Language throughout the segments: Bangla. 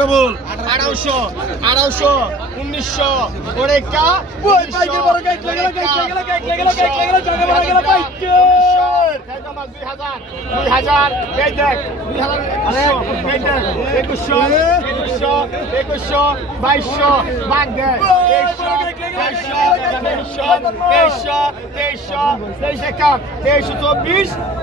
ডবল 1800 1900 ওরেকা 2000 এই দেখ 2100 2200 বাগ দেখ 2324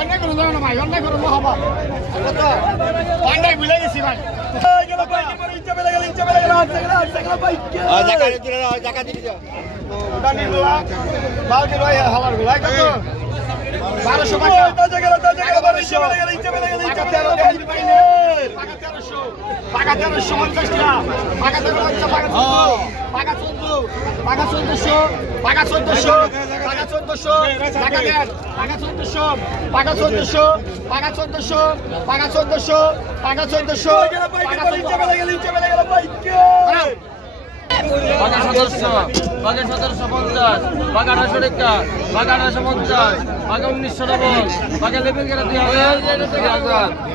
অনেক করো না ভাই অনেক করো হবা অনেক ভুলে গেছি ভাই জায়গা দিতে যাও ওটা নিয়ে লোয়া বালতি রয় হালার গুলাই কত 1200 টাকা তাজা গেল 1200 ইচ্ছা বেলে গেল টাকা 1300 টাকা 1350 টাকা টাকা 1350 টাকা 1400 টাকা 1400 টাকা দেন টাকা 1400 টাকা 1400 টাকা 1400 টাকা 1400 টাকা 1400 ইচ্ছা বেলে গেল বাইক বাঘা 1750 বাঘা 1800 টাকা বাঘা 1850 বাঘা 1900 ডবল বাঘা লেভেল গেলে 2000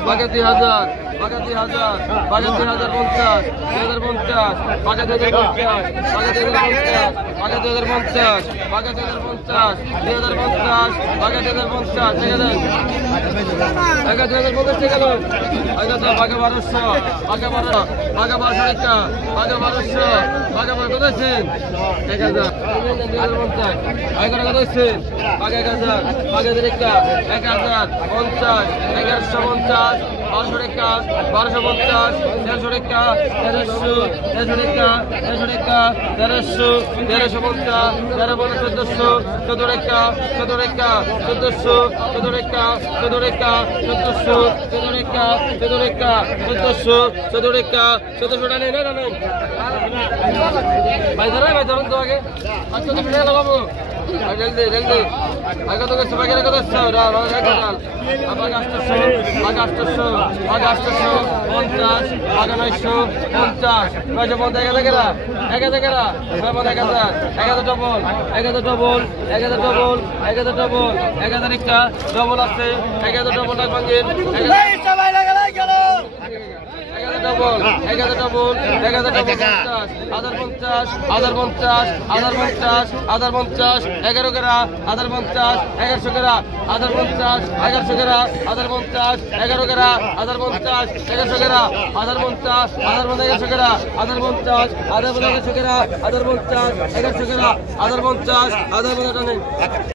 বাঘা 2000 বাঘা 2000 বাঘা 2050 2050 বাঘা 2050 বাঘা 2050 বাঘা 2050 বাঘা 2050 2050 বাঘা 2050 ঠিক আছে বাঘা 2050 ঠিক আছে বাঘা 1200 বাঘা 12 বাঘা 1200 টাকা বাঘা 1200 বাঘা কত আছেন 1000 2050 বাঘা কত আছেন বাঘা 1000 বাঘা 1000 50 1150 1200 টাকা 1250 1300 টাকা 1300 টাকা 1300 1350 1350 1400 টাকা 14 টাকা 1400 14 টাকা 14 টাকা 1400 14 টাকা 14 টাকা 1400 14 টাকা 1400 টাকা নেই না ভাই ধরুন তো আগে আজকে তো ফিরে লাগাবো জলদি আগে তো কিছু বাকি রেখে দিচ্ছ বাঘা 800 বাঘা 850 বাঘা 950 950 1000 ডবল 1000 একটা ডবল আছে 1000 ডবল লাগ ভাঙেন ডবল 1000 ডবল 1050 11 গেরা 1050 1100 গেরা 1050 1100 গেরা 1050 11 গেরা 1050 1100 গেরা 1050 1100 গেরা 1050 1100 গেরা 1050 1100 গেরা 1050 1150